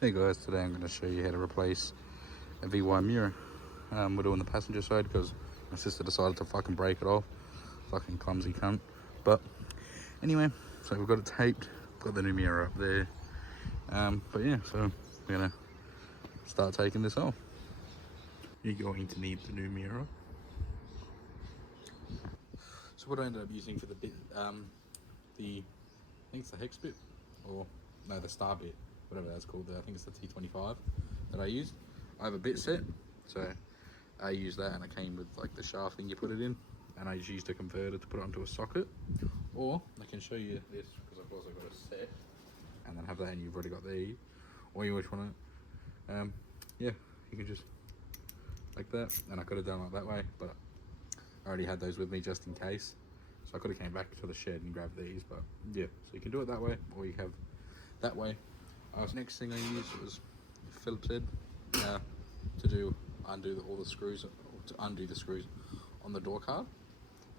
Hey guys, today I'm going to show you how to replace a VY mirror. We're doing the passenger side because my sister decided to fucking break it off. Fucking clumsy cunt. But anyway, so we've got it taped, got the new mirror up there. But yeah, so we're going to start taking this off. You're going to need the new mirror. So what I ended up using for the bit, I think it's the hex bit, or no, the star bit, whatever that's called. I think it's the T25 that I used. I have a bit set, so I use that, and it came with like the shaft thing you put it in, and I just used a converter to put it onto a socket. Or I can show you this because of course I've got a set, and then have that, and you've already got these. Or you which one? Yeah, you can just like that, and I could have done it that way, but I already had those with me just in case. So I could have came back to the shed and grabbed these, but yeah, so you can do it that way, or you have that way. Next thing I used was Phillips head to undo all the screws, to undo the screws on the door card.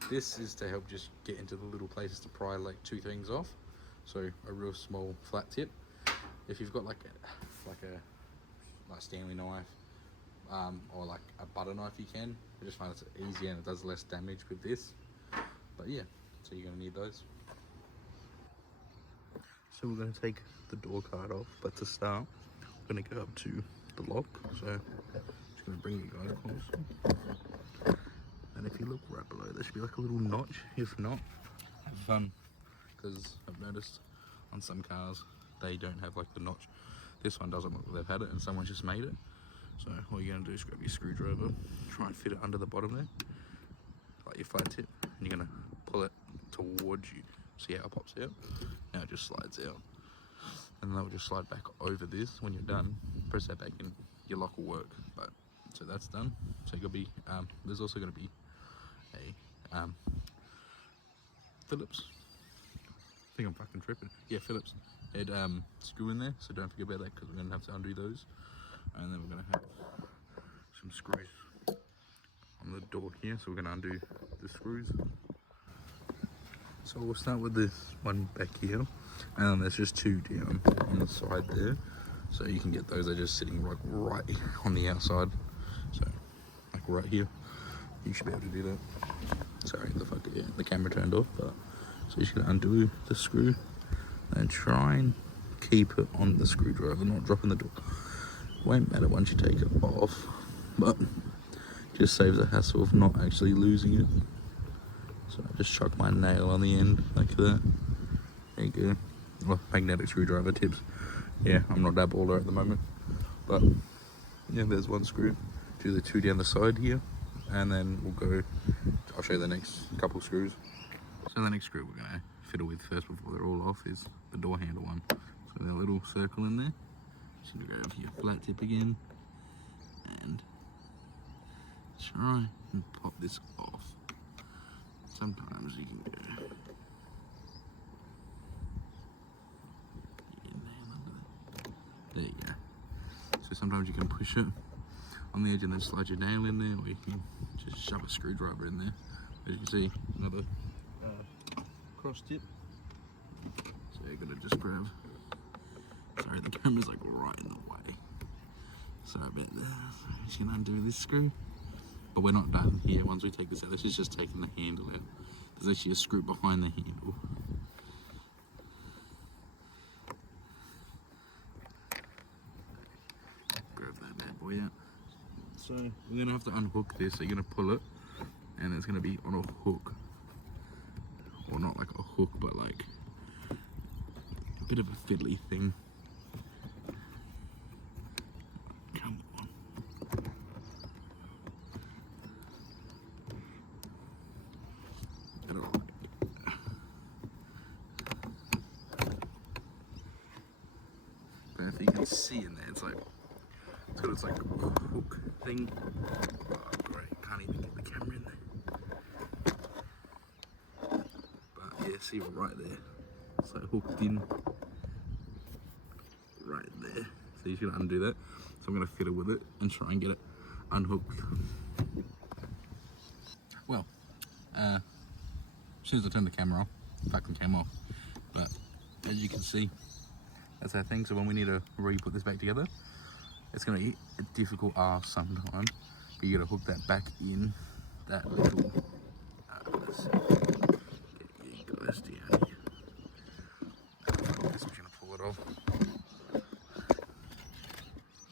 This is to help just get into the little places to pry like two things off. So a real small flat tip. If you've got like a Stanley knife, or like a butter knife, you can. I just find it's easier and it does less damage with this. But yeah, so you're gonna need those. So we're gonna take the door card off, but to start, we're gonna go up to the lock. So I'm just gonna bring you guys close. And if you look right below, there should be like a little notch. If not, have fun, because I've noticed on some cars they don't have like the notch. This one doesn't look like they've had it, and someone just made it. So all you're gonna do is grab your screwdriver, try and fit it under the bottom there, like your flat tip, and you're gonna pull it towards you. See how it pops out? Now it just slides out. And that will just slide back over this. When you're done, press that back in, your lock will work. But so that's done. So you'll be there's also gonna be a Phillips. I think I'm fucking tripping. Yeah, Phillips head screw in there, so don't forget about that because we're gonna have to undo those. And then we're gonna have some screws on the door here, so we're gonna undo the screws. So we'll start with this one back here, and there's just two down on the side there, so you can get those. They're just sitting right on the outside, so like right here. You should be able to do that. Sorry, the camera turned off, but so you're just gonna undo the screw and try and keep it on the screwdriver, not dropping the door. Won't matter once you take it off, but just saves the hassle of not actually losing it. So I just chuck my nail on the end like that. There you go. Well, magnetic screwdriver tips. Yeah, I'm not that baller at the moment, but yeah, there's one screw. Do the two down the side here, and then we'll go. I'll show you the next couple screws. So the next screw we're gonna fiddle with first before they're all off is the door handle one. So there's a little circle in there. Just gonna go over your flat tip again and try and pop this off. Sometimes you can go in there under there. There you go. So sometimes you can push it on the edge and then slide your nail in there, or you can just shove a screwdriver in there. As you can see, another cross tip. So you're gonna just grab. Sorry, the camera's like right in the way. Sorry about that. So I'm just gonna undo this screw. But we're not done here. Once we take this out, this is just taking the handle out. There's actually a screw behind the handle. Grab that bad boy out. So we're gonna have to unhook this. So you're gonna pull it, and it's gonna be on a hook. Or not like a hook, but like a bit of a fiddly thing. Come on. I don't know if you can see in there, it's like it's like a hook thing. Oh great, can't even get the camera in there. But yeah, see right there. It's like hooked in right there. So you should undo that. So I'm gonna fiddle with it and try and get it unhooked. Well, as soon as I turned the camera off, the fucking came off. But as you can see, That's our thing. So when we need to re-put this back together, it's going to be a difficult ask sometimes. But you got to hook that back in that little. Let's get you guys down here. I'm just going to pull it off.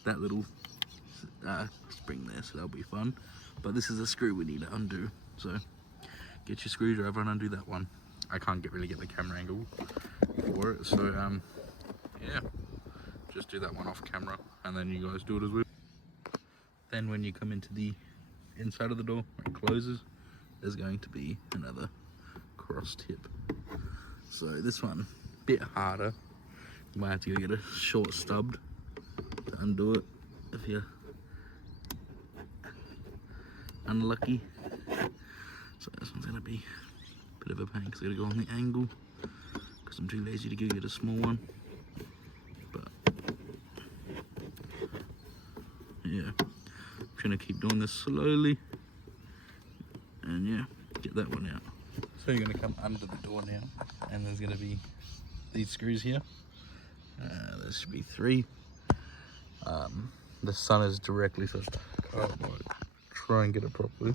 That little spring there, so that'll be fun. But this is a screw we need to undo. So get your screwdriver and undo that one. I can't really get the camera angle for it, so yeah, just do that one off camera, and then you guys do it as well. Then when you come into the inside of the door, it closes, there's going to be another cross tip. So this one, a bit harder. You might have to get a short stub to undo it if you're unlucky. So this one's gonna be a bit of a pain because I gotta go on the angle because I'm too lazy to go get a small one. But yeah, I'm trying to keep doing this slowly, and yeah, get that one out. So you're gonna come under the door now, and there's gonna be these screws here. There should be 3. The sun is directly, so I might try and get it properly.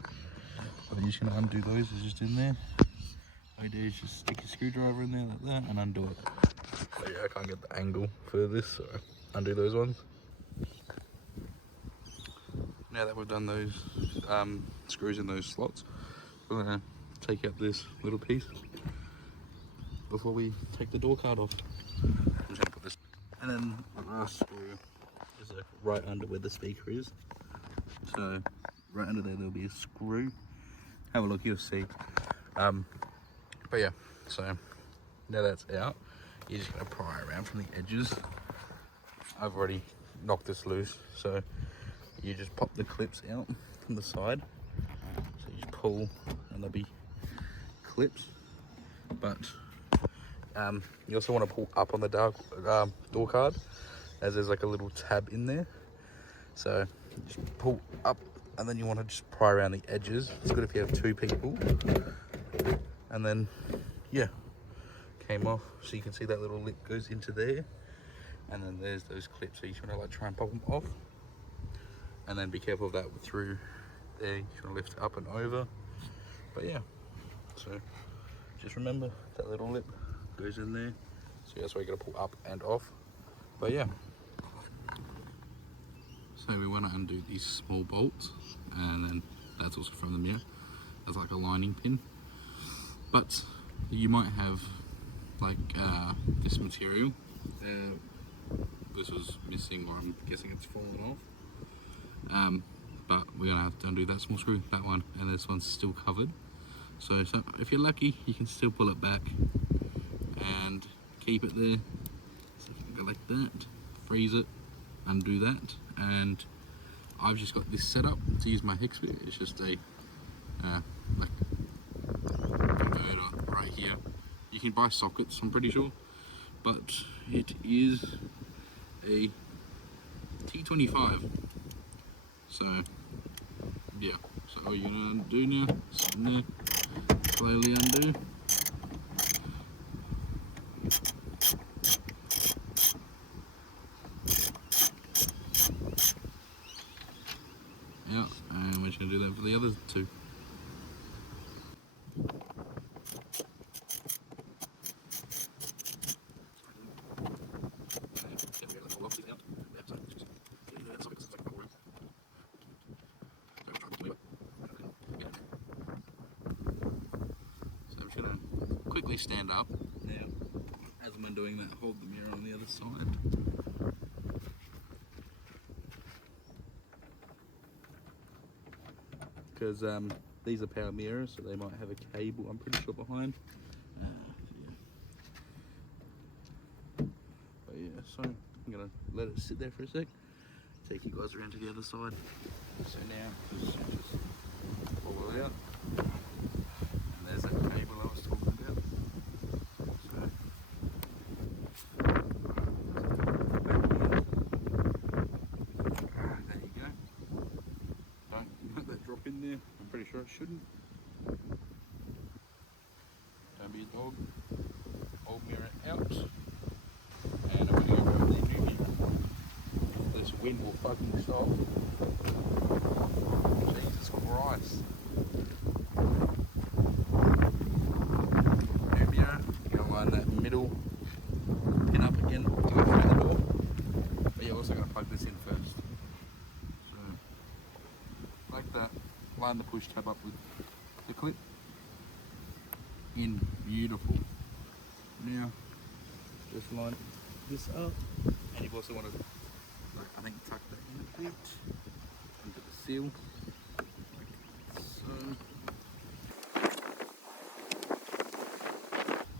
But you're just gonna undo those. It's just in there. All you do is just stick your screwdriver in there like that and undo it. So yeah, I can't get the angle for this, so undo those ones. Now that we've done those screws in those slots, we're gonna take out this little piece before we take the door card off. I'm just gonna put this, and then the last screw is like right under where the speaker is. So right under there, there'll be a screw. Have a look, you'll see. But yeah, so now that's out, you're just gonna pry around from the edges. I've already knocked this loose, so you just pop the clips out from the side. So you just pull, and there'll be clips. But you also want to pull up on the door card, as there's like a little tab in there. So you just pull up, and then you want to just pry around the edges. It's good if you have 2 people. And then, yeah, came off. So you can see that little lip goes into there. And then there's those clips. So you just want to like try and pop them off. And then be careful of that through there. You just want to lift it up and over. But yeah, so just remember that little lip goes in there. So that's why you got to pull up and off. But yeah. So we want to undo these small bolts, and then that's also from the mirror. That's like a lining pin. But you might have like this material. This was missing, or I'm guessing it's fallen off. But we're gonna have to undo that small screw, that one, and this one's still covered. So if you're lucky, you can still pull it back and keep it there. So you can go like that, freeze it, undo that, and I've just got this set up to use my hex bit. It's just a like converter right here. You can buy sockets, I'm pretty sure, but it is a T25. So yeah, so all you're gonna do now, sit in there, slowly undo. Yeah, and we're just gonna do that for the other 2. Quickly stand up. Now, as I'm doing that, hold the mirror on the other side. Because these are power mirrors, so they might have a cable, I'm pretty sure, behind. Yeah. But yeah, so I'm gonna let it sit there for a sec. Take you guys around to the other side. So now, just pull it out. And there's that cable I was talking about. So, there you go. Don't let that drop in there. I'm pretty sure it shouldn't. Don't be a dog. Old mirror out. And I'm going to go wind will fucking stop. Jesus Christ. Maybe you're gonna line that middle pin up again to go through the door. But you're also gonna plug this in first. So, like that. Line the push tab up with the clip. In. Beautiful. Now, just line this up. And you've also want to, I think, tuck that in a bit into the seal. Like so.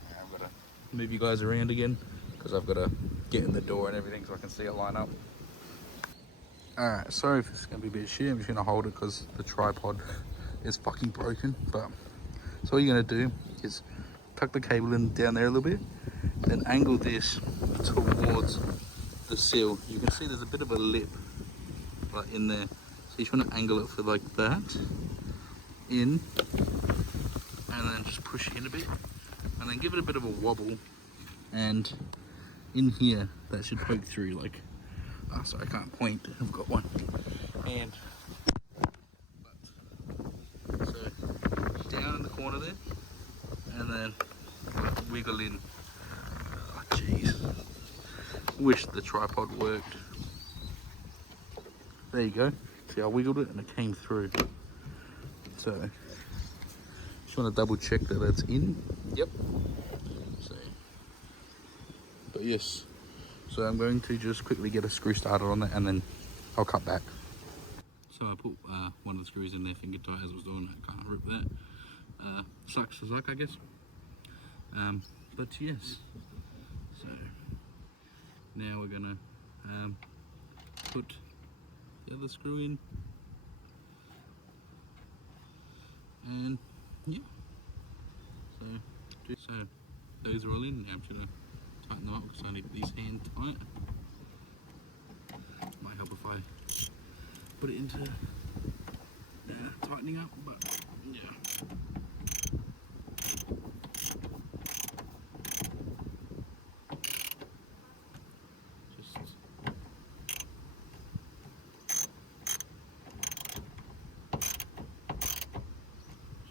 Now I've got to move you guys around again because I've got to get in the door and everything so I can see it line up. Alright, sorry if it's going to be a bit shit. I'm just going to hold it because the tripod is fucking broken. But so all you're going to do is tuck the cable in down there a little bit, then angle this towards the seal. You can see there's a bit of a lip right in there. So you just want to angle it for like that, in, and then just push in a bit, and then give it a bit of a wobble, and in here, that should poke through like, oh sorry, I can't point, I've got one. And, so, down in the corner there, and then wiggle in. Oh jeez. Wish the tripod worked. There you go. See, I wiggled it and it came through. So, just want to double check that it's in. Yep. So, but yes. So I'm going to just quickly get a screw started on that and then I'll cut back. So I put one of the screws in there, finger tight as I was doing. I can't rip that. Sucks to suck, I guess. But yes. So now we're gonna put the other screw in, and yeah. So those are all in. Now I'm just gonna tighten them up because I need these hand tight. Might help if I put it into tightening up, but yeah.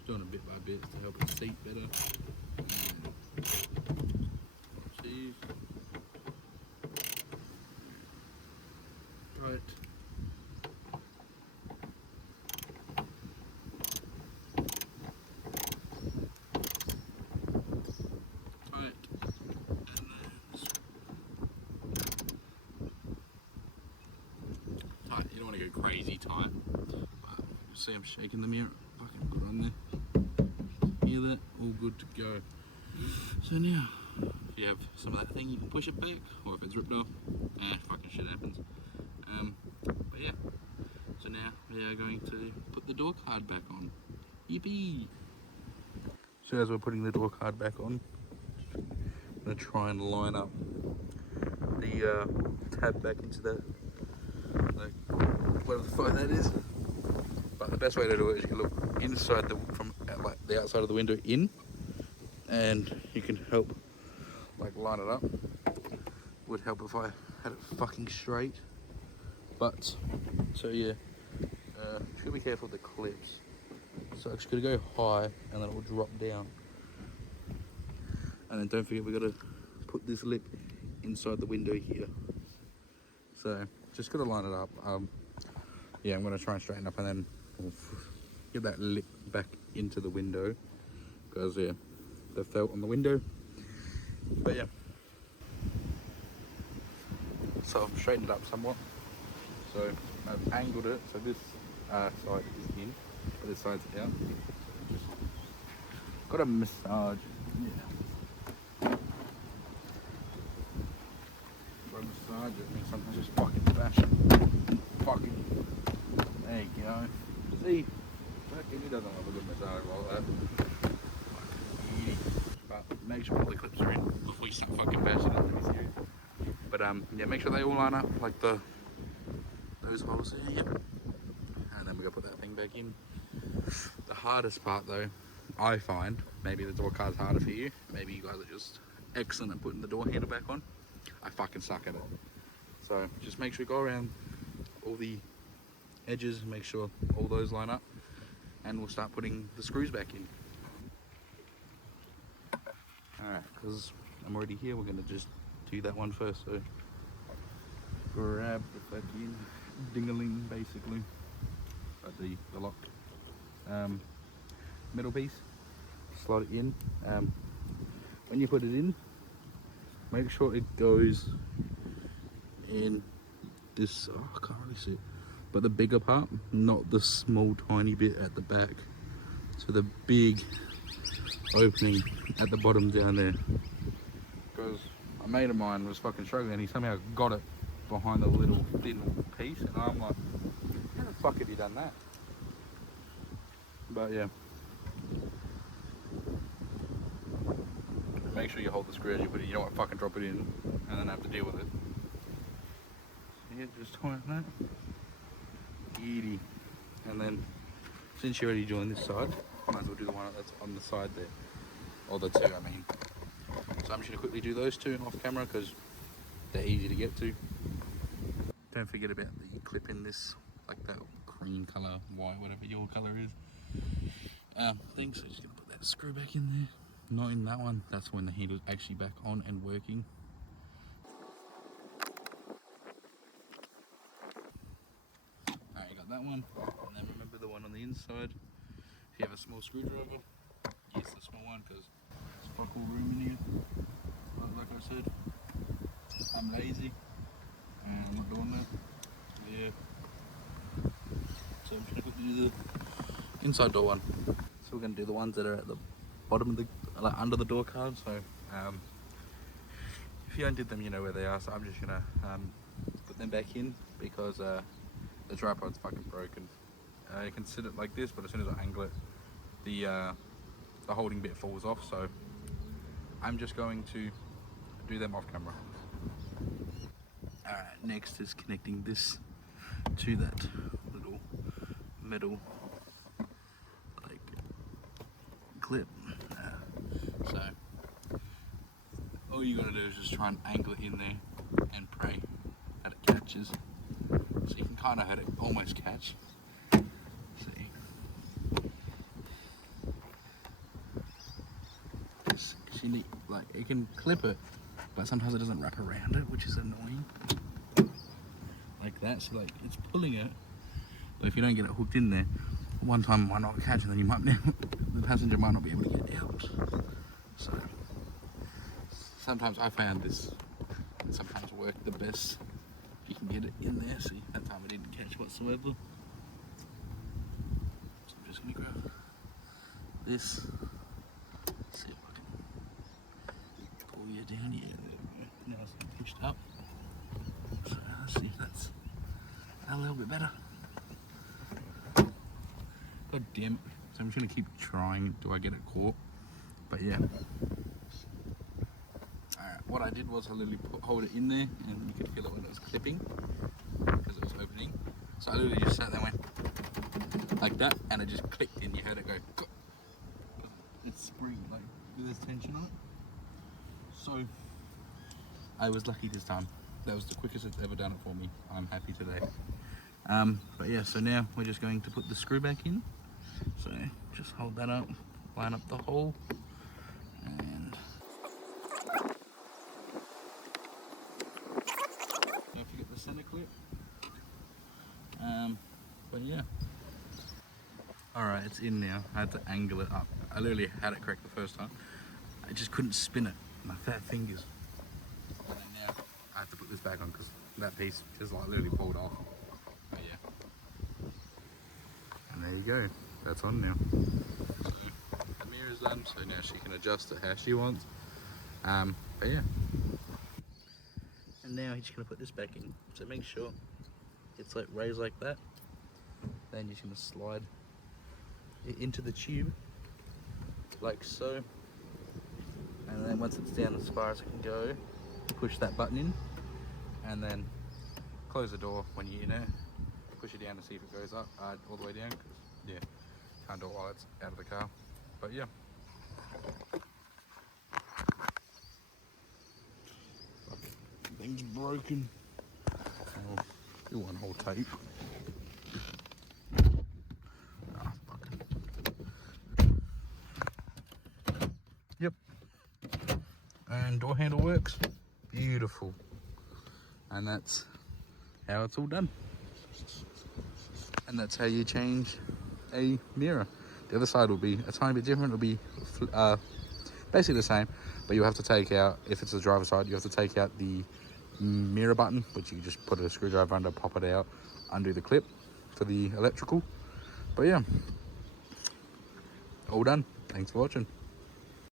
Doing it bit by bit to help it seat better. Cheese. Right. Tight. And then tight. You don't want to go crazy tight. But you see I'm shaking the mirror. Fucking good on there. Hear that? All good to go. So now, if you have some of that thing, you can push it back, or if it's ripped off, fucking shit happens. But yeah, so now we are going to put the door card back on. Yippee! So as we're putting the door card back on, I'm going to try and line up the tab back into that, like, whatever the fuck that is. But the best way to do it is you can look inside from like the outside of the window in, and you can help like line it up. Would help if I had it fucking straight. But so yeah, just gotta be careful with the clips. So I'm just gonna go high and then it will drop down. And then don't forget we gotta put this lip inside the window here. So just gotta line it up. Yeah, I'm gonna try and straighten up and then get that lip back into the window because yeah, the felt on the window. But yeah, so I've straightened it up somewhat. So I've angled it so this side is in, but this side's out. Just got to massage. Yeah. Got to massage it. I mean, sometimes just fucking bash it. Fucking. There you go. See, fucking he doesn't have a good massage like that. But make sure all the clips are in before you start fucking bashing it. Let me see. But yeah, make sure they all line up like those holes there. Yep. And then we're gonna put that thing back in. The hardest part though, I find, maybe the door card's harder for you. Maybe you guys are just excellent at putting the door handle back on. I fucking suck at it. So just make sure you go around all the edges and make sure all those line up, and we'll start putting the screws back in. Alright, because I'm already here, we're going to just do that one first. So grab the fucking ding-a-ling, basically, the lock metal piece, slide it in. When you put it in, make sure it goes in this, oh, I can't really see it, but the bigger part, not the small tiny bit at the back. So the big opening at the bottom down there. Because a mate of mine was fucking struggling, he somehow got it behind the little thin piece, and I'm like, how the fuck have you done that? But yeah, make sure you hold the screw as you put it. You don't want to fucking drop it in and then have to deal with it. Yeah, just tighten that. Easy. And then, since you're already doing this side, might as well do the one that's on the side there. Or the two, I mean. So I'm just going to quickly do those two off camera because they're easy to get to. Don't forget about the clip in this, like that cream colour, white, whatever your colour is. Thing, so just going to put that screw back in there. Not in that one, that's when the heater's actually back on and working. Alright, you got that one. And then remember the one on the inside. If you have a small screwdriver, use the small one because there's fuck all room in here. Like I said, I'm lazy and I'm not doing that. Yeah. So I'm just going to do the inside door one. So we're going to do the ones that are at the bottom of the, like under the door card. So if you undid them, you know where they are. So I'm just going to put them back in because the tripod's fucking broken. You can sit it like this, but as soon as I angle it, the holding bit falls off. So I'm just going to do them off camera. Alright, next is connecting this to that little metal like clip. So all you gotta do is just try and angle it in there and pray that it catches. So you can kind of have it almost catch. See, because you need, like, it can clip it, but sometimes it doesn't wrap around it, which is annoying. Like that, so like it's pulling it, but if you don't get it hooked in there, one time it might not catch, and then you might the passenger might not be able to get out. So sometimes I found this sometimes work the best. You can get it in there. See, that time it didn't catch whatsoever. So I'm just gonna grab this. See if I can pull you down here. Now it's pushed up. So let's see if that's a little bit better. God damn it. So I'm just gonna keep trying. Do I get it caught? But yeah. Alright, what I did was I literally hold it in there, and you could feel it when it was clipping because it was opening. So I literally just sat there and went like that, and it just clicked in. You heard it go. It's spring, like there's tension on it. So I was lucky this time. That was the quickest it's ever done it for me. I'm happy today. But yeah, so now we're just going to put the screw back in. So just hold that up, line up the hole, and don't forget the center clip. But yeah. Alright, it's in now. I had to angle it up. I literally had it correct the first time. I just couldn't spin it. My fat fingers. And now I have to put this back on because that piece just like literally pulled off. But yeah. And there you go. That's on now. So the mirror's done, so now she can adjust it how she wants. But yeah. And now you're just gonna put this back in. So make sure it's like raised like that. Then you're just gonna slide it into the tube like so. And then once it's down as far as it can go, push that button in, and then close the door when you're in it. Push it down to see if it goes up all the way down. Cause yeah, can't do it while it's out of the car. But yeah. Thing's broken. Oh, Do one whole tape. Ah, fuck. Yep. And door handle works. Beautiful. And that's how it's all done. And that's how you change a mirror. The other side will be a tiny bit different. It'll be basically the same, but you have to take out, if it's the driver's side, you have to take out the mirror button, which you just put a screwdriver under, pop it out, undo the clip for the electrical. But yeah, all done. Thanks for watching.